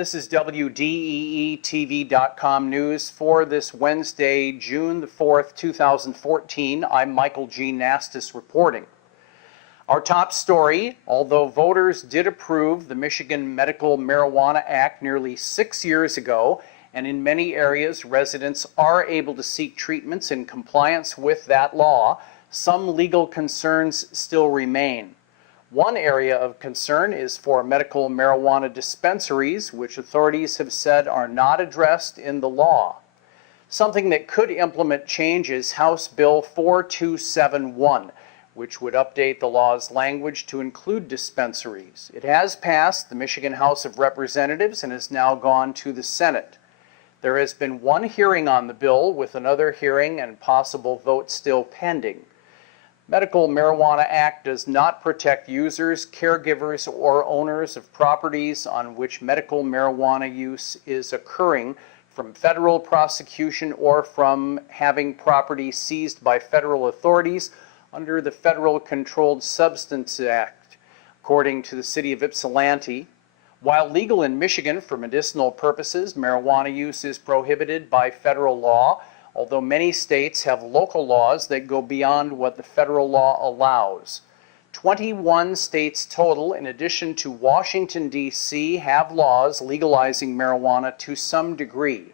This is WDEE TV.com news for this Wednesday, June the 4th, 2014. I'm Michael G. Nastos reporting. Our top story: although voters did approve the Michigan Medical Marijuana Act nearly 6 years ago, and in many areas residents are able to seek treatments in compliance with that law, some legal concerns still remain. One area of concern is for medical marijuana dispensaries, which authorities have said are not addressed in the law. Something that could implement change is House Bill 4271, which would update the law's language to include dispensaries. It has passed the Michigan House of Representatives and has now gone to the Senate. There has been one hearing on the bill, with another hearing and possible vote still pending. Medical Marijuana Act does not protect users, caregivers, or owners of properties on which medical marijuana use is occurring from federal prosecution or from having property seized by federal authorities under the Federal Controlled Substances Act, according to the city of Ypsilanti. While legal in Michigan for medicinal purposes, marijuana use is prohibited by federal law, although many states have local laws that go beyond what the federal law allows. 21 states total, in addition to Washington, D.C., have laws legalizing marijuana to some degree.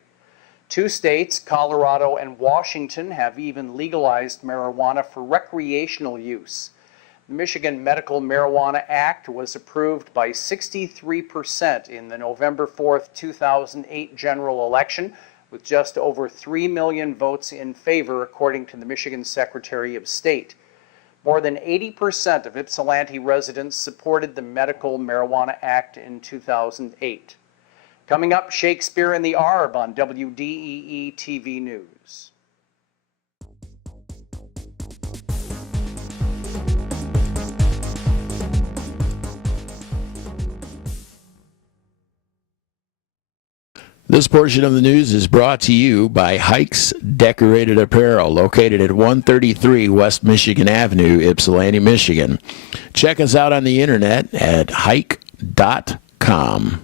2 states, Colorado and Washington, have even legalized marijuana for recreational use. The Michigan Medical Marijuana Act was approved by 63% in the November 4th, 2008 general election, with just over 3 million votes in favor, according to the Michigan Secretary of State. More than 80% of Ypsilanti residents supported the Medical Marijuana Act in 2008. Coming up, Shakespeare in the Arb on WDEE TV News. This portion of the news is brought to you by Hikes Decorated Apparel, located at 133 West Michigan Avenue, Ypsilanti, Michigan. Check us out on the internet at hike.com.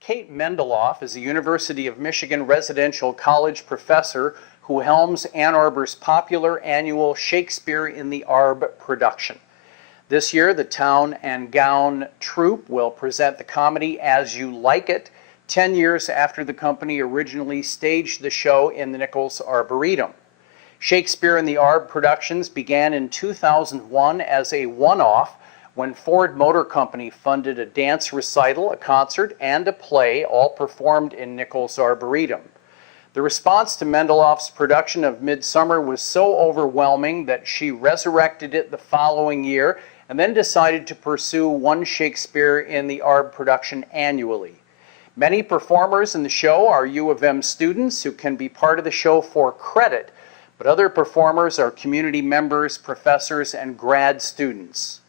Kate Mendeloff is a University of Michigan residential college professor who helms Ann Arbor's popular annual Shakespeare in the Arb production. This year, the Town and Gown troupe will present the comedy As You Like It, 10 years after the company originally staged the show in the Nichols Arboretum. Shakespeare in the Arb productions began in 2001 as a one-off, when Ford Motor Company funded a dance recital, a concert, and a play, all performed in Nichols Arboretum. The response to Mendeloff's production of Midsummer was so overwhelming that she resurrected it the following year and then decided to pursue one Shakespeare in the Arb production annually. Many performers in the show are U of M students who can be part of the show for credit, but other performers are community members, professors, and grad students.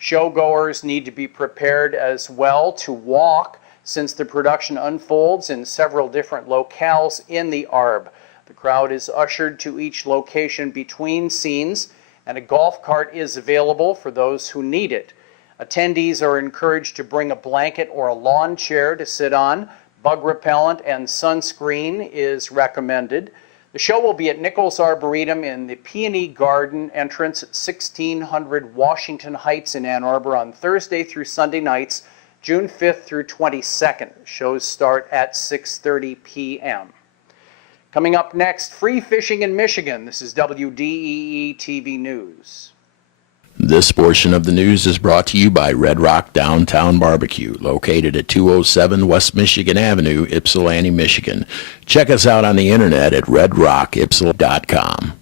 Showgoers need to be prepared as well to walk, since the production unfolds in several different locales in the Arb. The crowd is ushered to each location between scenes, and a golf cart is available for those who need it. Attendees are encouraged to bring a blanket or a lawn chair to sit on. Bug repellent and sunscreen is recommended. The show will be at Nichols Arboretum in the Peony Garden entrance at 1600 Washington Heights in Ann Arbor on Thursday through Sunday nights, June 5th through 22nd. Shows start at 6:30 p.m. Coming up next, free fishing in Michigan. This is WDEE TV News. This portion of the news is brought to you by Red Rock Downtown Barbecue, located at 207 West Michigan Avenue, Ypsilanti, Michigan. Check us out on the internet at redrockypsilanti.com.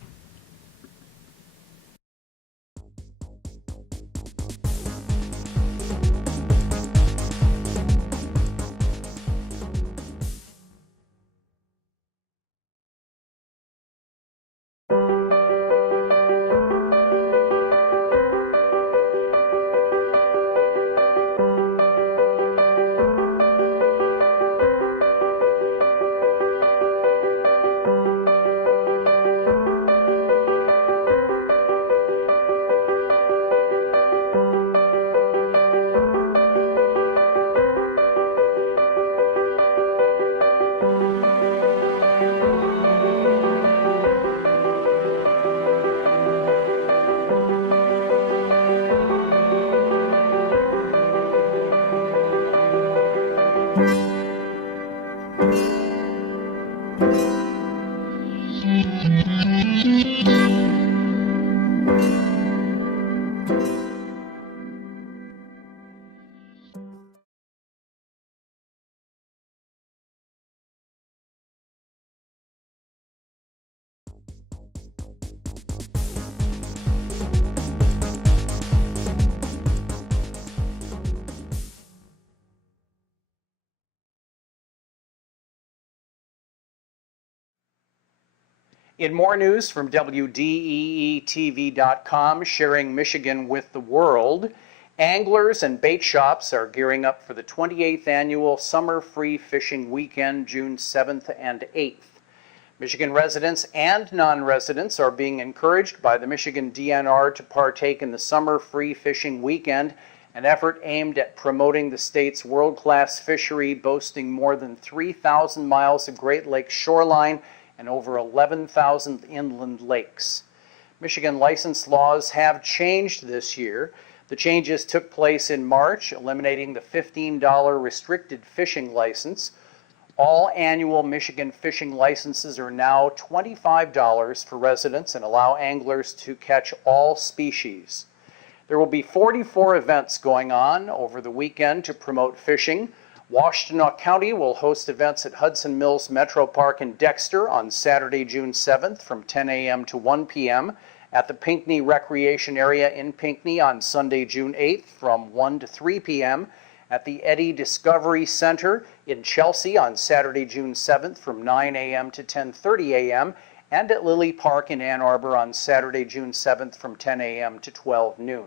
In more news from WDEE TV.com, sharing Michigan with the world, anglers and bait shops are gearing up for the 28th annual Summer Free Fishing Weekend, June 7th and 8th. Michigan residents and non-residents are being encouraged by the Michigan DNR to partake in the Summer Free Fishing Weekend, an effort aimed at promoting the state's world-class fishery, boasting more than 3,000 miles of Great Lakes shoreline and over 11,000 inland lakes. Michigan license laws have changed this year. The changes took place in March, eliminating the $15 restricted fishing license. All annual Michigan fishing licenses are now $25 for residents and allow anglers to catch all species. There will be 44 events going on over the weekend to promote fishing. Washtenaw County will host events at Hudson Mills Metro Park in Dexter on Saturday, June 7th from 10 a.m. to 1 p.m., at the Pinckney Recreation Area in Pinckney on Sunday, June 8th from 1 to 3 p.m., at the Eddy Discovery Center in Chelsea on Saturday, June 7th from 9 a.m. to 10:30 a.m., and at Lily Park in Ann Arbor on Saturday, June 7th from 10 a.m. to 12 noon.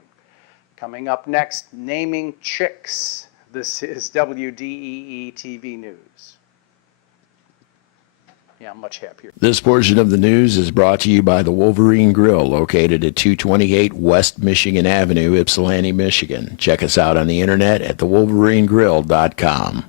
Coming up next, naming chicks. This is WDEE TV News. Yeah, I'm much happier. This portion of the news is brought to you by the Wolverine Grill, located at 228 West Michigan Avenue, Ypsilanti, Michigan. Check us out on the internet at thewolverinegrill.com.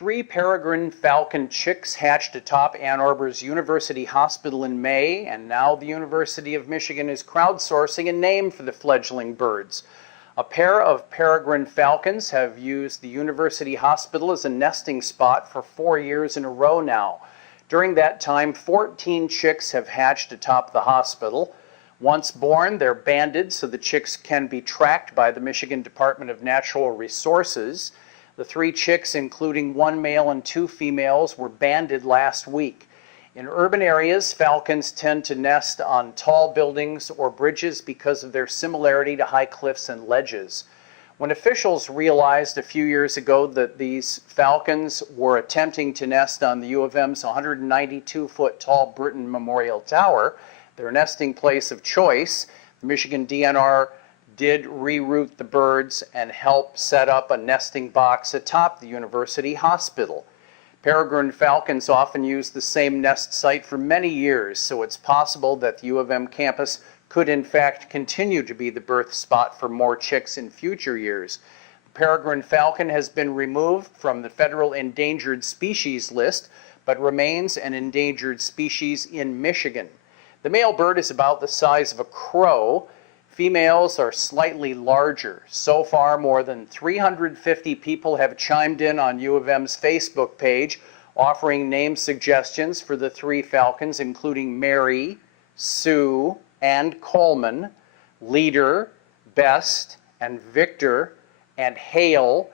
3 peregrine falcon chicks hatched atop Ann Arbor's University Hospital in May, and now the University of Michigan is crowdsourcing a name for the fledgling birds. A pair of peregrine falcons have used the University Hospital as a nesting spot for 4 years in a row now. During that time, 14 chicks have hatched atop the hospital. Once born, they're banded so the chicks can be tracked by the Michigan Department of Natural Resources. The 3 chicks, including 1 male and 2 females, were banded last week. In urban areas, falcons tend to nest on tall buildings or bridges because of their similarity to high cliffs and ledges. When officials realized a few years ago that these falcons were attempting to nest on the U of M's 192-foot tall Britton Memorial Tower, their nesting place of choice, the Michigan DNR did reroute the birds and help set up a nesting box atop the University Hospital. Peregrine falcons often use the same nest site for many years, so it's possible that the U of M campus could in fact continue to be the birth spot for more chicks in future years. The peregrine falcon has been removed from the federal endangered species list, but remains an endangered species in Michigan. The male bird is about the size of a crow. Females are slightly larger. So far, more than 350 people have chimed in on U of M's Facebook page, offering name suggestions for the 3 falcons, including Mary, Sue, and Coleman, Leader, Best, and Victor, and Hale,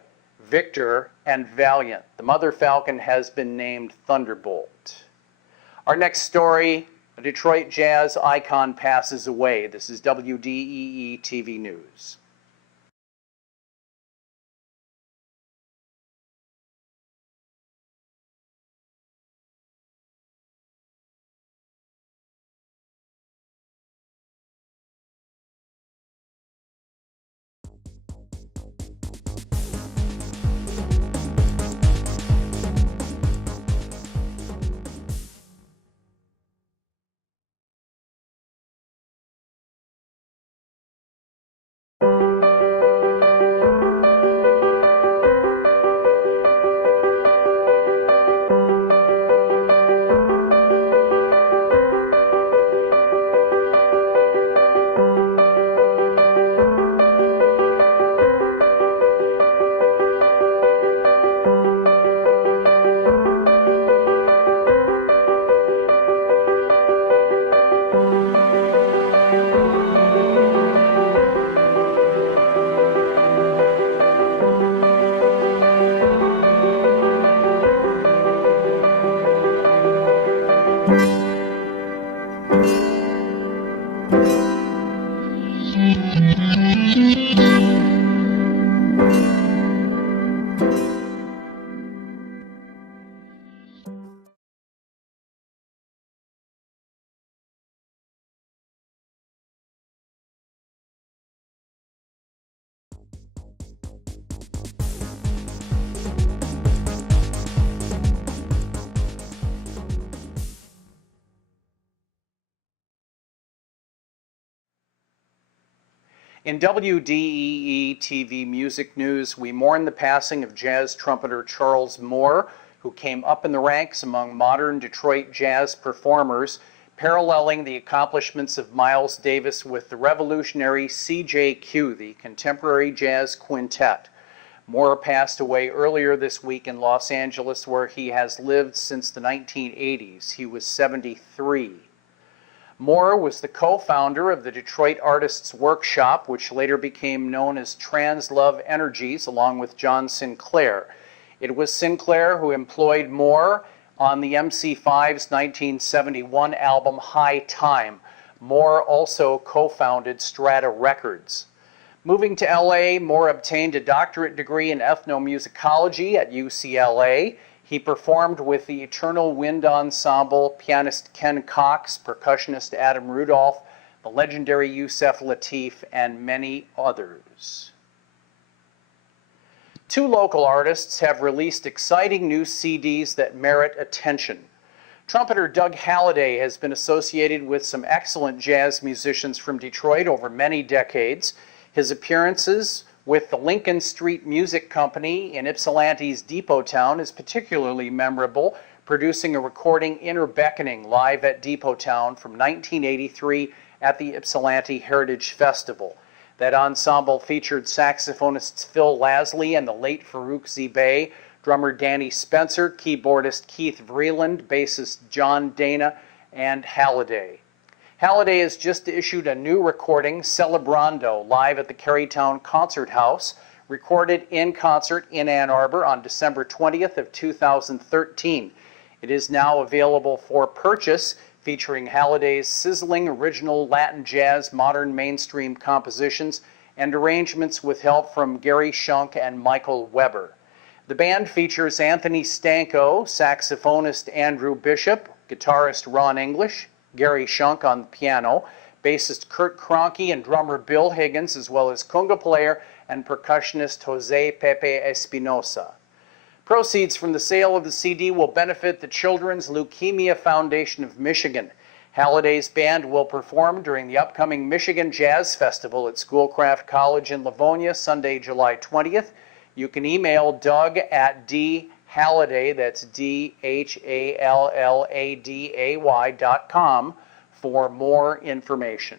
Victor, and Valiant. The mother falcon has been named Thunderbolt. Our next story: a Detroit jazz icon passes away. This is WDEE TV News. In WDEE TV music news, we mourn the passing of jazz trumpeter Charles Moore, who came up in the ranks among modern Detroit jazz performers, paralleling the accomplishments of Miles Davis with the revolutionary CJQ, the Contemporary Jazz Quintet. Moore passed away earlier this week in Los Angeles, where he has lived since the 1980s. He was 73. Moore was the co-founder of the Detroit Artists Workshop, which later became known as Trans-Love Energies, along with John Sinclair. It was Sinclair who employed Moore on the MC5's 1971 album High Time. Moore also co-founded Strata Records. Moving to LA, Moore obtained a doctorate degree in ethnomusicology at UCLA. He performed with the Eternal Wind Ensemble, pianist Ken Cox, percussionist Adam Rudolph, the legendary Yusef Lateef, and many others. 2 local artists have released exciting new CDs that merit attention. Trumpeter Doug Halliday has been associated with some excellent jazz musicians from Detroit over many decades. His appearances with the Lincoln Street Music Company in Ypsilanti's Depot Town is particularly memorable, producing a recording Inner Beckoning live at Depot Town from 1983 at the Ypsilanti Heritage Festival. That ensemble featured saxophonists Phil Lasley and the late Farouk Zibay, drummer Danny Spencer, keyboardist Keith Vreeland, bassist John Dana, and Halliday. Halliday has just issued a new recording, Celebrando, live at the Carytown Concert House, recorded in concert in Ann Arbor on December 20th of 2013. It is now available for purchase, featuring Halliday's sizzling original Latin jazz, modern mainstream compositions, and arrangements with help from Gary Shunk and Michael Weber. The band features Anthony Stanko, saxophonist Andrew Bishop, guitarist Ron English, Gary Shunk on the piano, bassist Kurt Kroenke and drummer Bill Higgins, as well as conga player and percussionist Jose Pepe Espinosa. Proceeds from the sale of the CD will benefit the Children's Leukemia Foundation of Michigan. Halliday's band will perform during the upcoming Michigan Jazz Festival at Schoolcraft College in Livonia, Sunday, July 20th. You can email Doug at Halliday, that's DHALLADAY.com, for more information.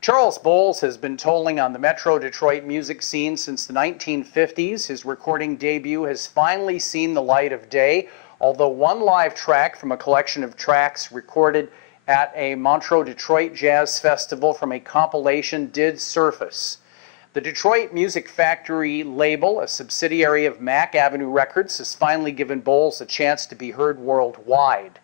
Charles Bowles has been tolling on the Metro Detroit music scene since the 1950s. His recording debut has finally seen the light of day, although one live track from a collection of tracks recorded at a Montreux Detroit Jazz Festival from a compilation did surface. The Detroit Music Factory label, a subsidiary of Mack Avenue Records, has finally given Bowles a chance to be heard worldwide.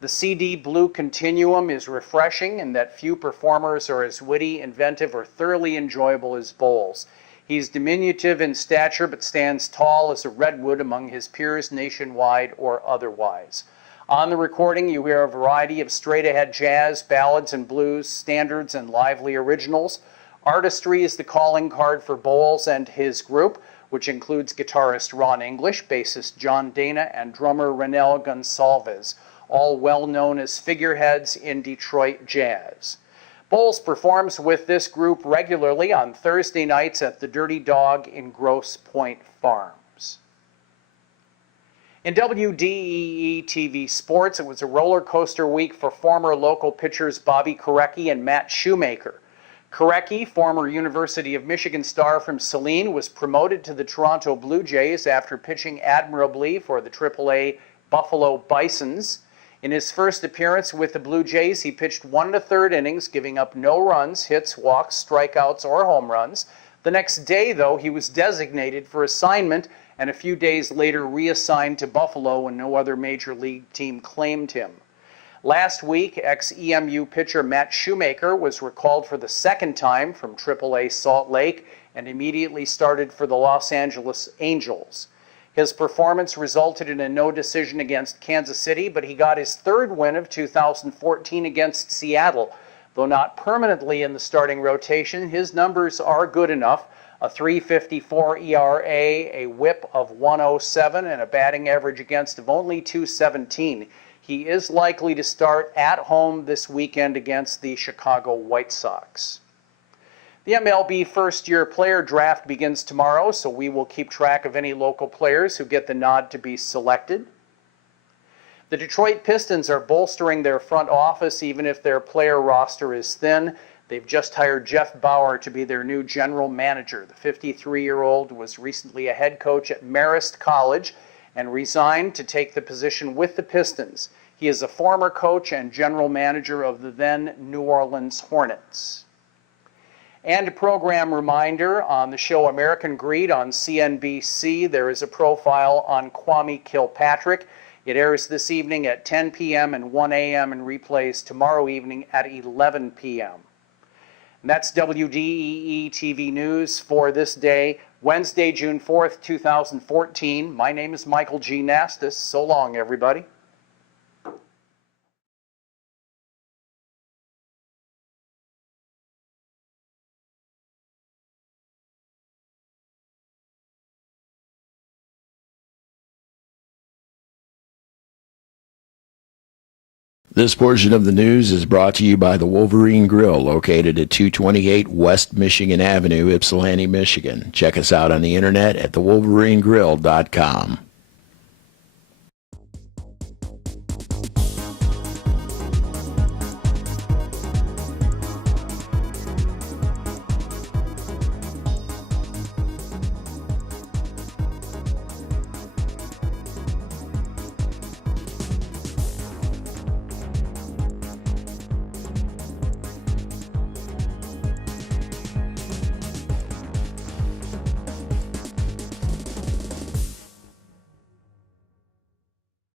The CD Blue Continuum is refreshing in that few performers are as witty, inventive, or thoroughly enjoyable as Bowles. He's diminutive in stature but stands tall as a redwood among his peers nationwide or otherwise. On the recording, you hear a variety of straight-ahead jazz, ballads and blues, standards and lively originals. Artistry is the calling card for Bowles and his group, which includes guitarist Ron English, bassist John Dana, and drummer Renel Gonsalves, all well known as figureheads in Detroit jazz. Bowles performs with this group regularly on Thursday nights at the Dirty Dog in Grosse Pointe Farms. In WDEE TV sports, it was a roller coaster week for former local pitchers Bobby Korecki and Matt Shoemaker. Korecki, former University of Michigan star from Saline, was promoted to the Toronto Blue Jays after pitching admirably for the AAA Buffalo Bisons. In his first appearance with the Blue Jays, he pitched 1 1/3 innings, giving up no runs, hits, walks, strikeouts, or home runs. The next day, though, he was designated for assignment and a few days later reassigned to Buffalo when no other major league team claimed him. Last week, ex-EMU pitcher Matt Shoemaker was recalled for the second time from AAA Salt Lake and immediately started for the Los Angeles Angels. His performance resulted in a no decision against Kansas City, but he got his third win of 2014 against Seattle. Though not permanently in the starting rotation, his numbers are good enough. A .354 ERA, a whip of 107, and a batting average against of only .217. He is likely to start at home this weekend against the Chicago White Sox. The MLB first-year player draft begins tomorrow, so we will keep track of any local players who get the nod to be selected. The Detroit Pistons are bolstering their front office even if their player roster is thin. They've just hired Jeff Bauer to be their new general manager. The 53-year-old was recently a head coach at Marist College and resigned to take the position with the Pistons. He is a former coach and general manager of the then New Orleans Hornets. And a program reminder, on the show American Greed on CNBC, there is a profile on Kwame Kilpatrick. It airs this evening at 10 p.m. and 1 a.m. and replays tomorrow evening at 11 p.m. And that's WDEE TV News for this day, Wednesday, June 4th, 2014. My name is Michael G. Nastos. So long, everybody. This portion of the news is brought to you by the Wolverine Grill, located at 228 West Michigan Avenue, Ypsilanti, Michigan. Check us out on the internet at thewolverinegrill.com.